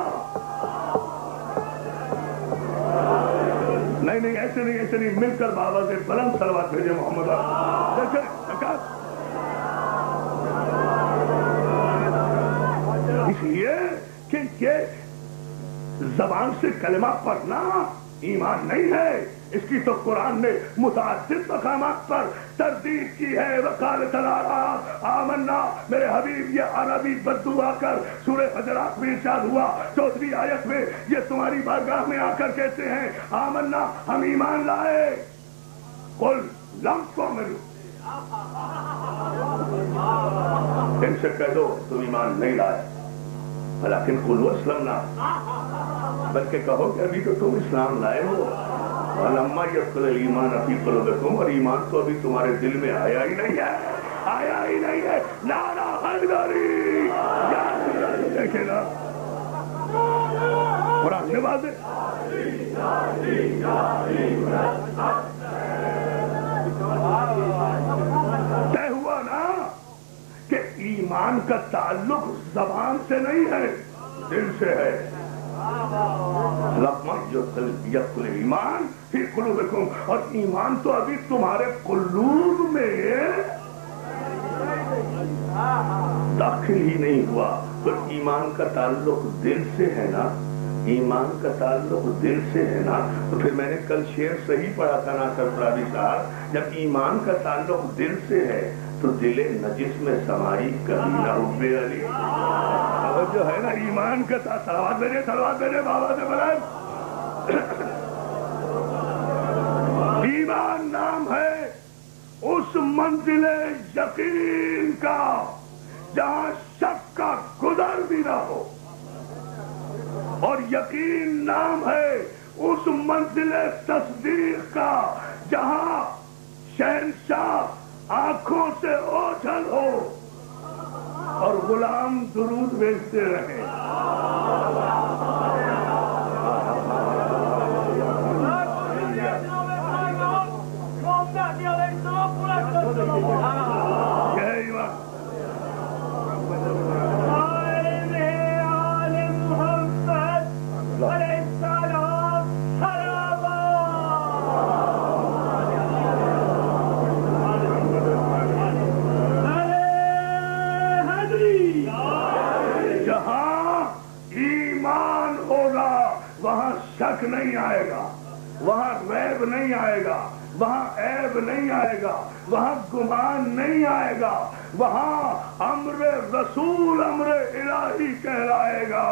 نہیں ایسے نہیں مل کر بابا سے بلند صلوات بھیجے محمد. اس لیے کہ یہ زبان سے کلمہ پڑھنا ایمان نہیں ہے. اس کی تو قرآن نے متعدد مقامات پر تردید کی ہے. وقال تعالی آمنا، میرے حبیب یہ عربی بدو آ کر سورہ حجرات میں ارشاد ہوا 14ویں آیت میں، یہ تمہاری بارگاہ میں آ کر کہتے ہیں آمنا، ہم ایمان لائے. قل لم تؤمنوا، ان سے کہہ دو تم ایمان نہیں لائے. لیکن قلوا اسلمنا، بلکہ کہو کہ ابھی تو تم اسلام لائے ہو. ولما يدخل الایمان فی قلوبکم، اور ایمان تو ابھی تمہارے دل میں آیا ہی نہیں ہے. نعرہ حیدری، دیکھے نا قرآن میں بات ہے. طے ہوا نا کہ ایمان کا تعلق زبان سے نہیں ہے، دل سے ہے. یدخل ایمان فی قلوبکم، اور ایمان تو ابھی تمہارے قلوب میں داخل ہی نہیں ہوا. تو ایمان کا تعلق دل سے ہے نا، ایمان کا تعلق دل سے ہے نا. تو پھر میں نے کل شعر صحیح پڑھا تھا نا سرفرازی صاحب، جب ایمان کا تعلق دل سے ہے تو دل نجس میں سمائی کبھی نہ حب علی. جو ہے نا ایمان کا سلوات میرے بابا سے بلند. ایمان نام ہے اس منزل یقین کا جہاں شک کا گزر بھی نہ ہو، اور یقین نام ہے اس منزل تصدیق کا جہاں شہنشاہ آنکھوں سے اوجھل ہو اور غلام درود بھیجتے رہے. شک نہیں آئے گا، وہاں ریب نہیں آئے گا، وہاں عیب نہیں آئے گا، وہاں گمان نہیں آئے گا، وہاں امر رسول امر الہی کہلائے گا.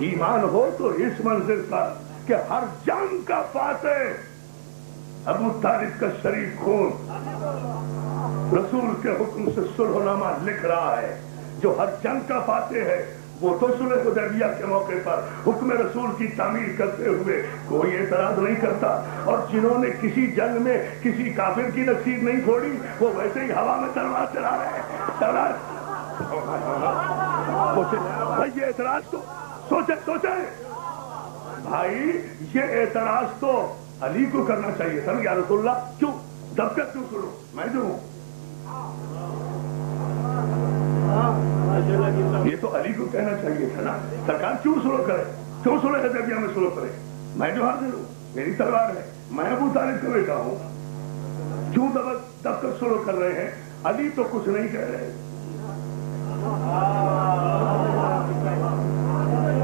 ایمان ہو تو اس منزل پر کہ ہر جنگ کا فاتح ابو طالب کا شریف خون رسول کے حکم سے صلح نامہ لکھ رہا ہے. جو ہر جنگ کا فاتح ہے وہ تو صلح حدیبیہ کے موقع پر حکم رسول کی تعمیر کرتے ہوئے کوئی اعتراض نہیں کرتا، اور جنہوں نے کسی جنگ میں کسی کافر کی نصیب نہیں پھوڑی وہ ویسے ہی ہوا میں تلوار چلا رہے ہیں. بھائی یہ اعتراض تو سوچے بھائی، یہ اعتراض تو علی کو کرنا چاہیے تھا یا رسول اللہ. کیوں دب کر کیوں سنو، میں جو ہوں یہ تو علی کو کہنا چاہیے تھا نا. سرکار کیوں سلو کرے، کیوں سلو حدیبیہ میں سلو کرے؟ میں جو حاضر ہوں، میری تلوار ہے، میں ابو طالب کا بیٹا ہوں. کیوں دب کر سلو کر رہے ہیں؟ علی تو کچھ نہیں کہہ رہے.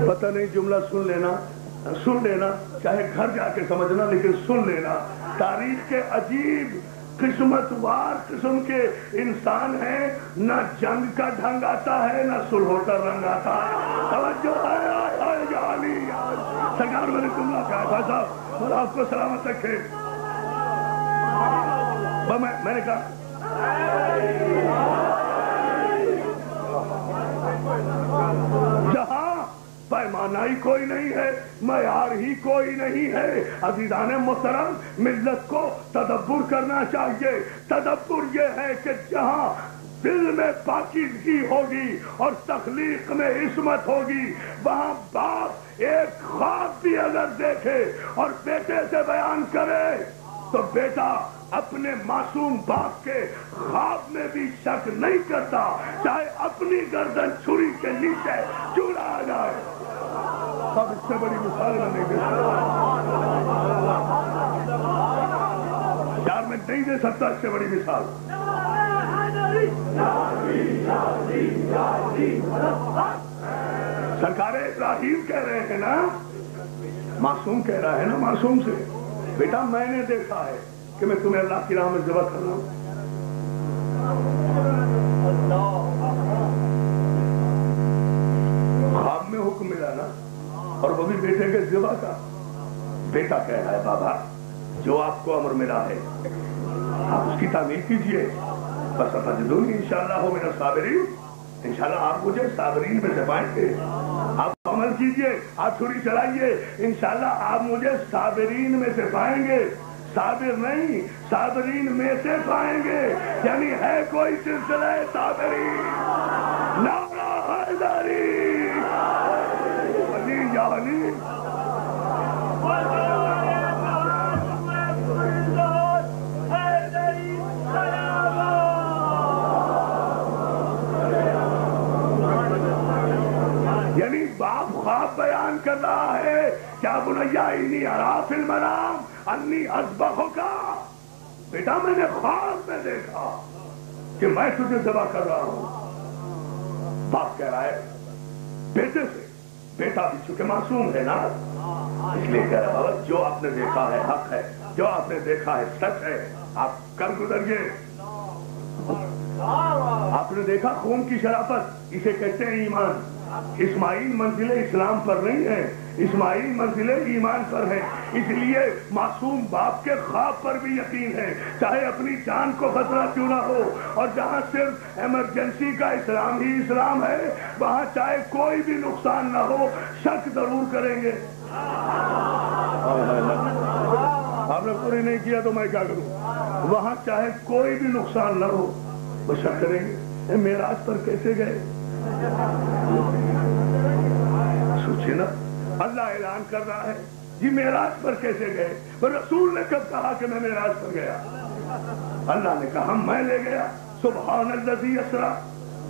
پتہ نہیں، جملہ سن لینا، چاہے گھر جا کے سمجھنا، لیکن سن لینا. تاریخ کے عجیب قسمتوار قسم کے انسان ہیں، نہ جنگ کا ڈھنگ آتا ہے نہ سلح کا رنگ آتا ہے. توجہ ہے سرکار میں نے تمہارا کہا تھا صاحب اور آپ کو سلامت رکھے. میں نے کہا جہاں پیمانہ ہی کوئی نہیں ہے، معیار ہی کوئی نہیں ہے، عزیزان محترم ملت کو تدبر کرنا چاہیے. تدبر یہ ہے کہ جہاں دل میں پاکیزگی ہوگی اور تخلیق میں عصمت ہوگی، وہاں باپ ایک خواب بھی اگر دیکھے اور بیٹے سے بیان کرے تو بیٹا اپنے معصوم باپ کے خواب میں بھی شک نہیں کرتا، چاہے اپنی گردن چھری کے نیچے چوڑا آ جائے. اب اس سے بڑی مثال میں نہیں دے سکتا یار، میں نہیں دے سکتا اس سے بڑی مثال. سرکار ابراہیم کہہ رہے ہیں نا، معصوم کہہ رہا ہے نا معصوم سے، بیٹا میں نے دیکھا ہے کہ میں تمہیں اللہ کی راہ میں ذبح کر رہا ہوں. خواب میں حکم ملا نا، اور وہ بھی بیٹے کے ذبح کا. بیٹا کہہ رہا ہے بابا جو آپ کو امر ملا ہے آپ اس کی تعمیل کیجئے. بس فتجدونی انشاءاللہ من الصابرین، انشاءاللہ آپ مجھے صابرین میں سے پائیں گے. آپ عمل کیجئے، آپ چھری چلائیے، انشاءاللہ آپ مجھے صابرین میں سے پائیں گے. صابر نہیں، صابرین میں سے پائیں گے، یعنی ہے کوئی سلسلہ صابرین. نعرہ حیدری علی یا علی. یعنی باپ خواب بیان کر رہا ہے، کیا بنیا انی ارا فی المنام انی اذبحک، بیٹا میں نے خواب میں دیکھا کہ میں تجھے ذبح کر رہا ہوں. باپ کہہ رہا ہے بیٹے سے، بیٹا بھی چونکہ معصوم ہے نا، اس لیے کہہ رہا بابا جو آپ نے دیکھا ہے حق ہے، جو آپ نے دیکھا ہے سچ ہے، آپ کر گزریے. آپ نے دیکھا خون کی شرافت، اسے کہتے ہیں ایمان. اسماعیل منزل اسلام پر نہیں ہے، اسماعیل منزل ایمان پر ہے. اس لیے معصوم باپ کے خواب پر بھی یقین ہے، چاہے اپنی جان کو خطرہ کیوں نہ ہو. اور جہاں صرف ایمرجنسی کا اسلام ہی اسلام ہے، وہاں چاہے کوئی بھی نقصان نہ ہو شک ضرور کریں گے. آپ نے پوری نہیں کیا تو میں کیا کروں. وہاں چاہے کوئی بھی نقصان نہ ہو وہ شک کریں گے. معراج پر کیسے گئے سوچے نا. اللہ اعلان کر رہا ہے جی معراج پر کیسے گئے. رسول نے کب کہا کہ میں معراج پر گیا؟ اللہ نے کہا میں لے گیا. سبحان الذی اسریٰ.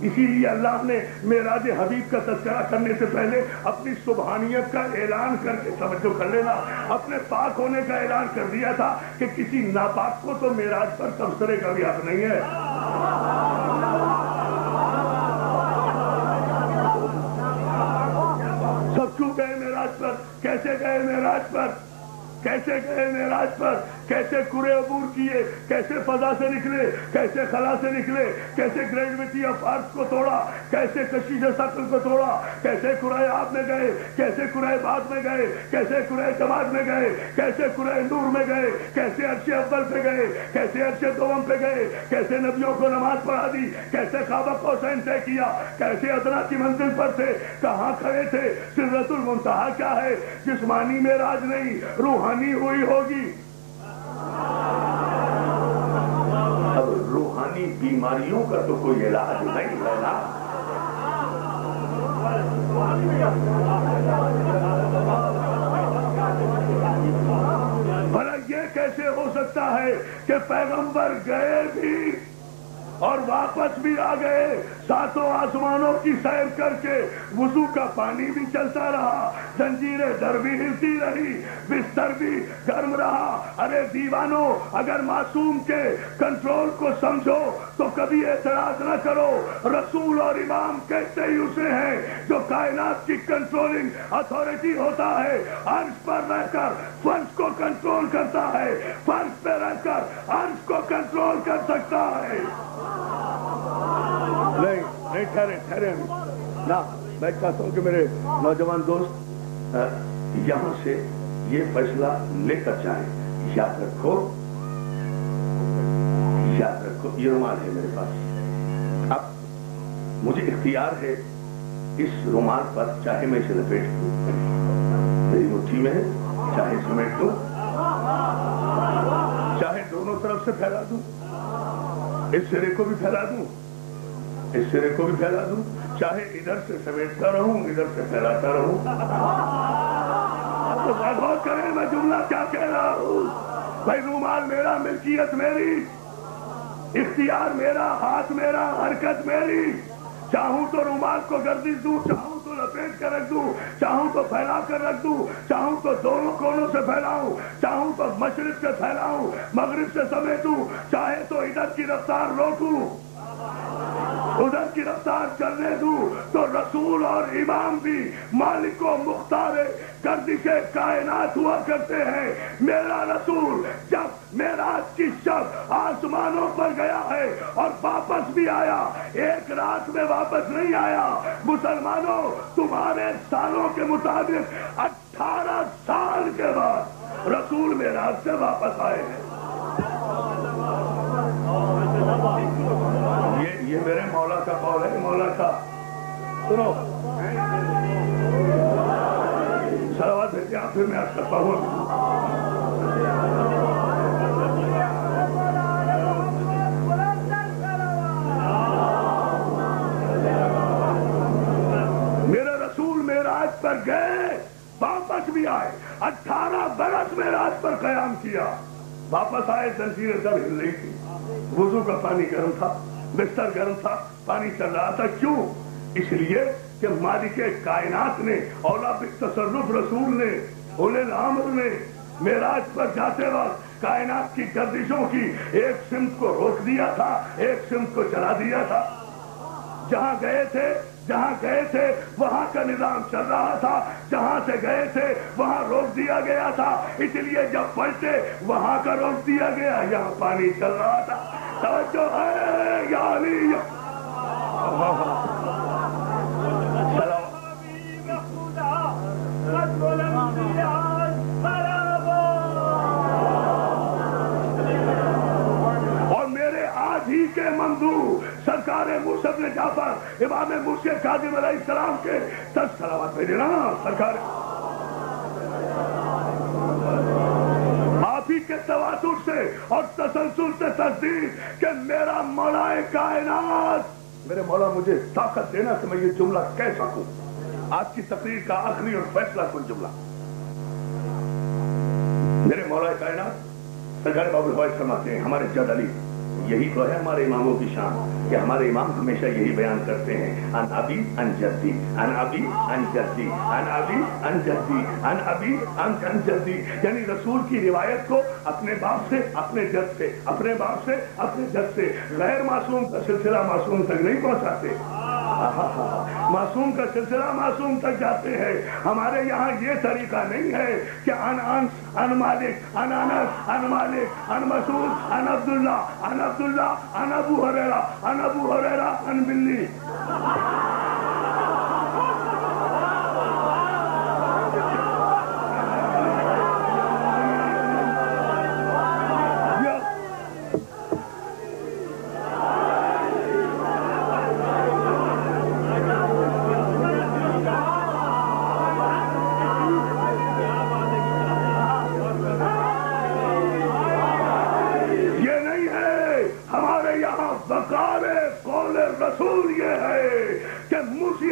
اسی لیے اللہ نے معراج حبیب کا تذکرہ کرنے سے پہلے اپنی سبحانیت کا اعلان کر کے، توجہ کر لینا، اپنے پاک ہونے کا اعلان کر دیا تھا کہ کسی ناپاک کو تو معراج پر تبصرے کا بھی حق نہیں ہے. سب کیوں گئے معراج پر؟ کیسے گئے معراج پر؟ کیسے گئے معراج پر؟ کیسے کرے عبور کیے؟ کیسے فضا سے نکلے؟ کیسے خلا سے نکلے؟ کیسے گریویٹی آف ارتھ کو توڑا؟ کیسے کشش ثقل کو توڑا؟ کیسے کرے آب میں گئے؟ کیسے کرے بعد میں گئے؟ کیسے کرے جماعت میں گئے؟ کیسے کرے نور میں گئے؟ کیسے عرش اول پہ گئے؟ کیسے عرش دوم پہ گئے؟ کیسے نبیوں کو نماز پڑھا دی؟ کیسے قاب قوسین طے کیا؟ کیسے ادنا کی منزل پر تھے؟ کہاں کھڑے تھے؟ سدرۃ المنتہا کیا ہے؟ جسمانی معراج نہیں، روحانی ہوئی ہوگی. اب روحانی بیماریوں کا تو کوئی علاج نہیں ہے نا. بھلا یہ کیسے ہو سکتا ہے کہ پیغمبر گئے بھی اور واپس بھی آ گئے، ساتوں آسمانوں کی سیر کر کے وضو کا پانی بھی چلتا رہا، زنجیریں در بھی ہلتی رہی، بستر بھی گرم رہا۔ ارے دیوانوں، اگر معصوم کے کنٹرول کو سمجھو تو کبھی اعتراض نہ کرو، رسول اور امام کہتے ہی اسے ہیں جو کائنات کی کنٹرولنگ اتھارٹی ہوتا ہے، عرش پر رہ کر فرش کو کنٹرول کرتا ہے، فرش پہ رہ کر عرش کو کنٹرول کر سکتا ہے۔ نہیں ٹھہرے نہ، میں چاہتا ہوں کہ میرے نوجوان دوست یہاں سے یہ فیصلہ لے کر جائیں۔ یاد رکھو یہ رومال ہے میرے پاس، اب مجھے اختیار ہے اس رومال پر چاہے میں اسے لپیٹ دوں، میری مٹھی میں ہے، چاہے سمیٹ دوں، چاہے دونوں طرف سے پھیلا دوں، اس سرے کو بھی پھیلا دوں، اس سرے کو بھی پھیلا دوں، چاہے ادھر سے سمیٹتا رہوں، ادھر سے پھیلاتا رہوں۔ تو غور کریں میں جملہ کیا کہہ رہا ہوں۔ بھائی رومال میرا، ملکیت میری، اختیار میرا، ہاتھ میرا، حرکت میری۔ چاہوں تو رومال کو گردش دوں، چاہوں تو لپیٹ کر رکھ دوں، چاہوں تو پھیلا کر رکھ دوں، چاہوں تو دونوں کونوں سے پھیلاؤں، چاہوں تو مشرق سے پھیلاؤں، مغرب سے سمیٹوں، چاہے تو ادھر کی رفتار روکوں، ادھر کی رفتار چلنے دوں۔ تو رسول اور امام بھی مالک و مختار گردش کائنات ہوا کرتے ہیں۔ میرا رسول جب معراج کی شب آسمانوں پر گیا ہے اور واپس بھی آیا، ایک رات میں واپس نہیں آیا۔ مسلمانوں، تمہارے سالوں کے مطابق 18 سال کے بعد رسول معراج سے واپس آئے ہیں۔ یہ میرے مولا کا قول ہے، مولا کا۔ سنو صلوات بھیجیے، آپ پھر میں عرض کرتا ہوں۔ میرے رسول معراج پر گئے، واپس بھی آئے، 18 برس معراج پر قیام کیا، واپس آئے، زنجیریں در ہل رہی تھی، وضو کا پانی گرم تھا، بستر گرم تھا، پانی چل رہا تھا۔ کیوں؟ اس لیے کہ مالک کائنات نے، اولا بالتصرف رسول نے، اولی الامر نے معراج پر جاتے وقت کائنات کی گردشوں کی ایک سمت کو روک دیا تھا، ایک سمت کو چلا دیا تھا۔ جہاں گئے تھے وہاں کا نظام چل رہا تھا، جہاں سے گئے تھے وہاں روک دیا گیا تھا، اس لیے جب پلٹے وہاں کا روک دیا گیا، یہاں پانی چل رہا تھا۔ توجہ ہے یا علی؟ اور میرے آج ہی کے منظور سرکار موسی بن جعفر امام موسی کاظم علیہ السلام کے 10 صلوات بھیجے نا سرکار، آپ ہی کے تواتر سے اور تسلسل سے تصدیق کہ میرا مولا کائنات، میرے مولا مجھے طاقت دینا کہ میں یہ جملہ کہہ سکوں۔ آج کی تقریر کا آخری اور فیصلہ کن جملہ، میرے مولا کائنات سرکار باب الفوائد فرماتے ہیں، ہمارے جد علی، یہی تو ہے ہمارے اماموں کی شان کہ ہمارے امام ہمیشہ یہی بیان کرتے ہیں، ان ابی ان جدی، ان ابی ان جدی، ان ابی ان جدی، ان ابی ان جدی، یعنی رسول کی روایت کو اپنے باپ سے، اپنے جد سے، اپنے باپ سے، اپنے جد سے، غیر معصوم کا سلسلہ معصوم تک نہیں پہنچاتے، معصوم کا سلسلہ معصوم تک جاتے ہیں۔ ہمارے یہاں یہ طریقہ نہیں ہے کہ ان انس، ان مالک، ان انس، ان مالک، ان مسعود، ان عبداللہ، ان عبداللہ، ان ابو ہریرہ، ان ابو ہریرہ، ان بلی۔ وقار قول رسول یہ ہے کہ موسی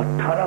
18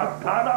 18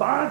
5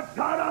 18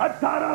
18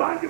5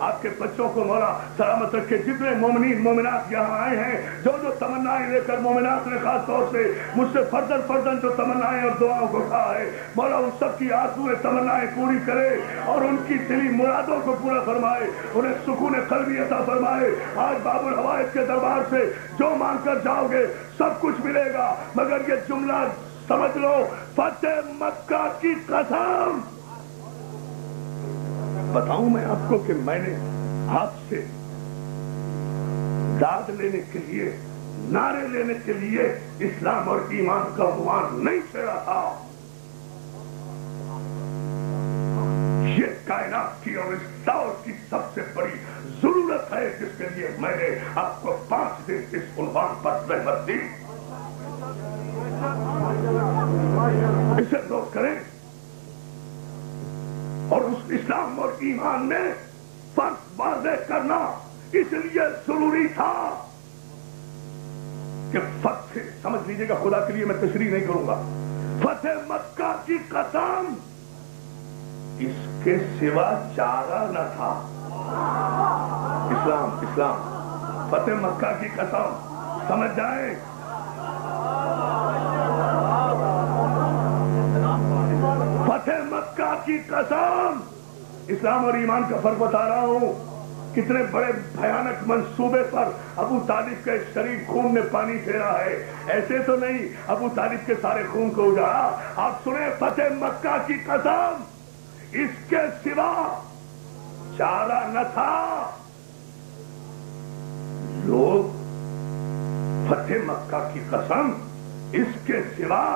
آپ کے بچوں کو مولا سلامت رکھے. جتنے مومنین مومنات یہاں آئے ہیں جو تمنائیں لے کر مومنات نے خاص طور سے مجھ سے فردن جو تمنائیں اور دعاؤں کو کہا ہے مولا ان سب کی آرزویں تمنائیں پوری کرے اور ان کی دلی مرادوں کو پورا فرمائے, انہیں سکون قلبی عطا فرمائے. آج باب الحوائج کے دربار سے جو مانگ کر جاؤ گے سب کچھ ملے گا, مگر یہ جملہ سمجھ لو, فتح مکہ کی قسم. بتاؤں میں آپ کو کہ میں نے آپ سے داد لینے کے لیے, نعرے لینے کے لیے اسلام اور ایمان کا عنوان نہیں چھیڑا تھا. یہ کائنات کی اور اس دور کی سب سے بڑی ضرورت ہے جس کے لیے میں نے آپ کو 5 دن اس عنوان پر رحمت دی. اسے لوگ کریں اور اس اسلام اور ایمان میں فرق واضح کرنا اس لیے ضروری تھا کہ فتح, سمجھ لیجئے گا خدا کے لیے میں تشریح نہیں کروں گا, فتح مکہ کی قسم اس کے سوا چارہ نہ تھا. اسلام فتح مکہ کی قسم, سمجھ جائیں. فتح مکہ کی قسم. اسلام اور ایمان کا فرق بتا رہا ہوں. کتنے بڑے بھیانک منصوبے پر ابو طالب کے شریف خون نے پانی پھیرا ہے. ایسے تو نہیں ابو طالب کے سارے خون کو اجاڑا. آپ سنیں, فتح مکہ کی قسم اس کے سوا چارہ نہ تھا. لوگ فتح مکہ کی قسم اس کے سوا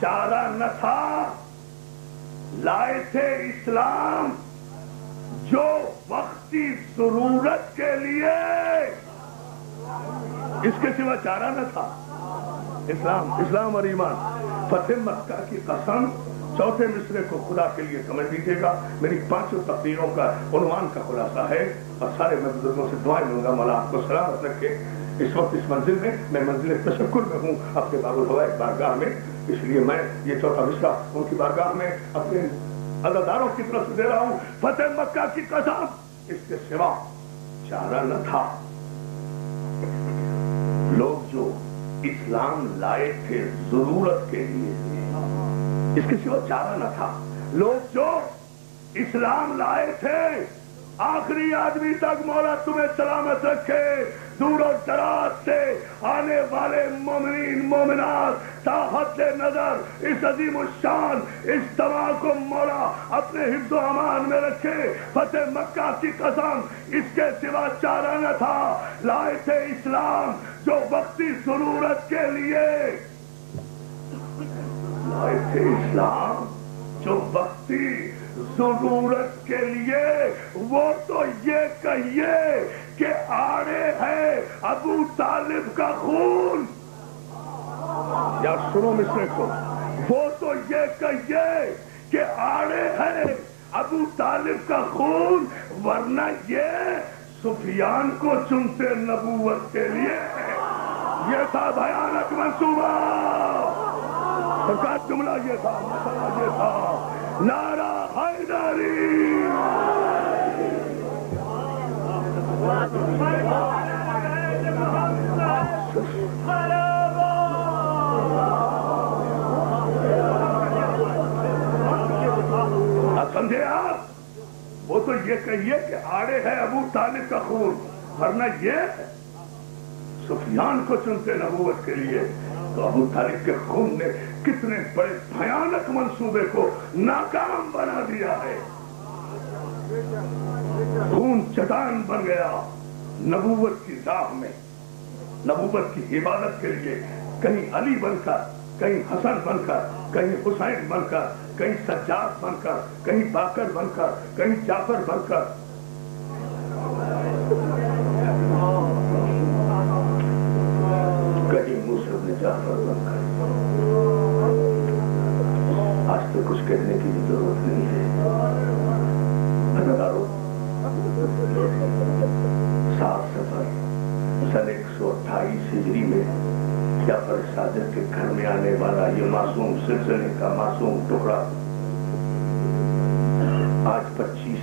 چارہ نہ تھا لائے تھے اسلام جو وقتی ضرورت کے لیے, اس کے سوا چارہ نہ تھا. اسلام اور ایمان. فتح مکہ کی قسم چوتھے مصرے کو خدا کے لیے سمجھ لیجیے گا. میری 5 تقریروں کا عنوان کا خلاصہ ہے اور سارے میں بزرگوں سے دعائیں لوں گا مولا آپ کو سلامت رکھے. اس وقت اس منزل میں منزل تشکر میں ہوں اپنے باب الحوائج بارگاہ میں, اس لیے میں یہ چوتھا مصرع ان کی بارگاہ میں اپنے عزاداروں کی طرف سے دے رہا ہوں. فتح مکہ کی قسم اس کے سوا چارہ نہ تھا. لوگ جو اسلام لائے تھے ضرورت کے لیے, اس کے سوا چارہ نہ تھا. لوگ جو اسلام لائے تھے آخری آدمی تک مولا تمہیں سلامت رکھے, دور و دراز سے آنے والے مومنین مومنات تا حد نظر اس عظیم الشان اجتماع کو مولا اپنے حفظ و امان میں رکھے. فتح مکہ کی قسم اس کے سوا چارہ نہ تھا. لائے تھے اسلام جو وقتی ضرورت کے لیے, لائے تھے اسلام جو وقتی ضرورت کے لیے. وہ تو یہ کہیے کہ آڑے ہے ابو طالب کا خون, یا سنو مصرے کو, وہ تو یہ کہیے کہ آڑے ہے ابو طالب کا خون, ورنہ یہ سفیان کو چنتے نبوت کے لیے. یہ تھا بھیانک منصوبہ. سرکار جملہ یہ تھا, مسئلہ یہ تھا, نعرہ حیدری. سمجھے آپ, وہ تو یہ کہیے کہ آڑے ہے ابو طالب کا خون, ورنہ یہ سفیان کو چنتے نبوت کے لیے. تو ابو طالب کے خون نے کتنے بڑے بھیانک منصوبے کو ناکام بنا دیا ہے. خون چٹان بن گیا نبوت کی راہ میں, نبوت کی عبادت کے لیے. کہیں علی بن کر, کہیں حسن بن کر, کہیں حسین بن کر, کہیں سجاد بن کر, کہیں باقر بن کر, کہیں جعفر بن کر. کہیں موسیٰ بن جعفر بن کر. آج تو کچھ کہنے کی بھی ضرورت نہیں ہے. عزادارو, 7 صفر سن 128 ہجری میں جعفر صادق کے گھر میں آنے والا یہ معصوم سلسلے کا معصوم ٹکڑا آج 25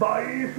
22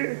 1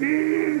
3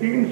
3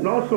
900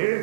1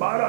12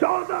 14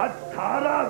18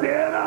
13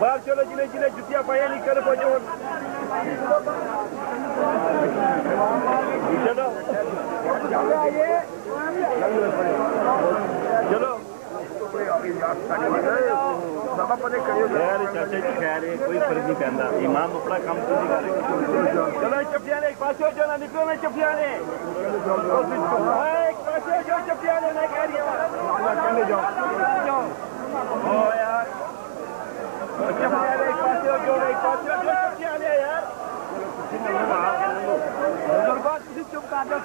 باہر چلو جنہیں جنہیں جتیاں پائیں نہیں کرے پہنچو چلو چلو خیر چاچا جی خیر ہے کوئی فرق نہیں کرنا امام اپنا کام تو نہیں کرے چلو چپیانے ایک پاس ہو جو نہ نکلو میں چپیانے ایک پاس ہو جو چپیانے میں کہہ رہی ہوں یار چپیانے ایک پاس ہو جو چپیانے یار بزرگوں کسی چپ کر دو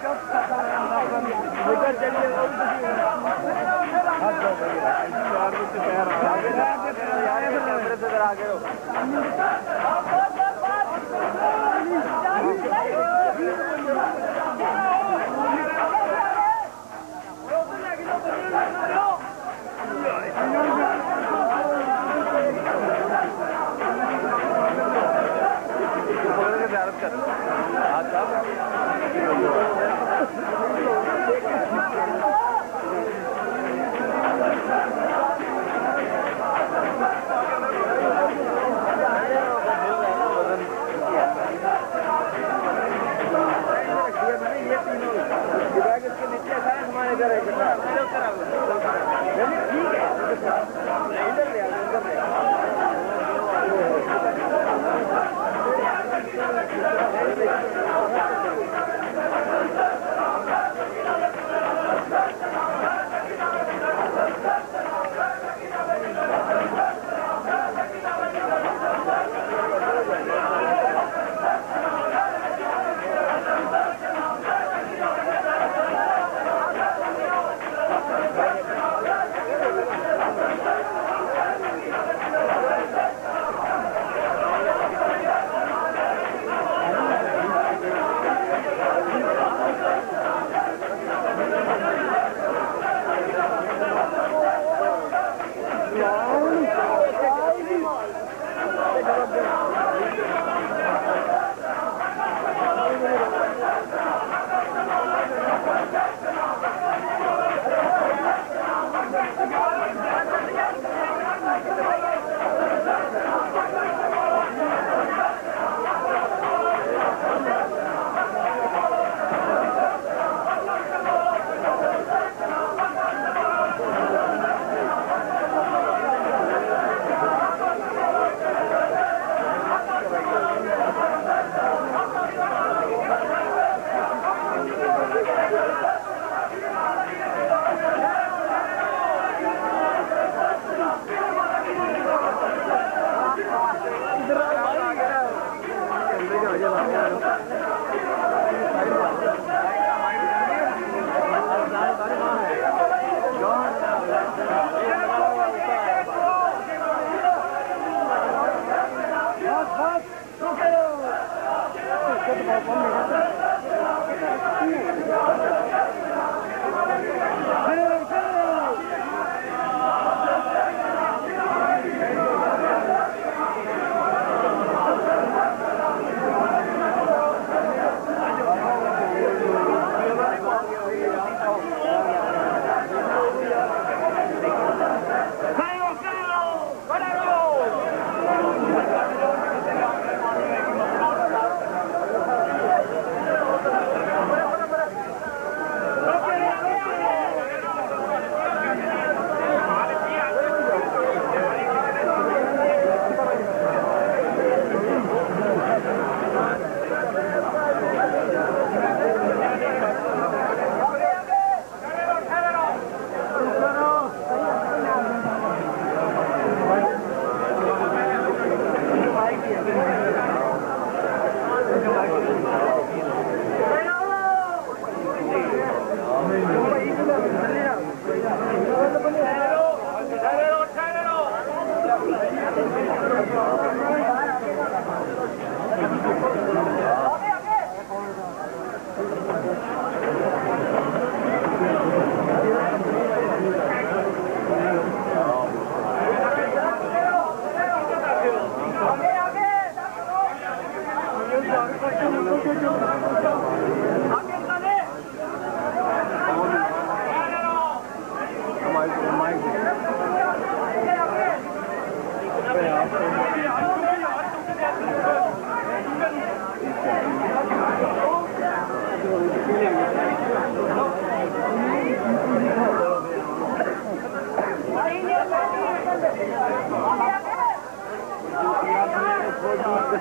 Thank you.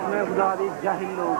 میں خدا دی جاہل لوگ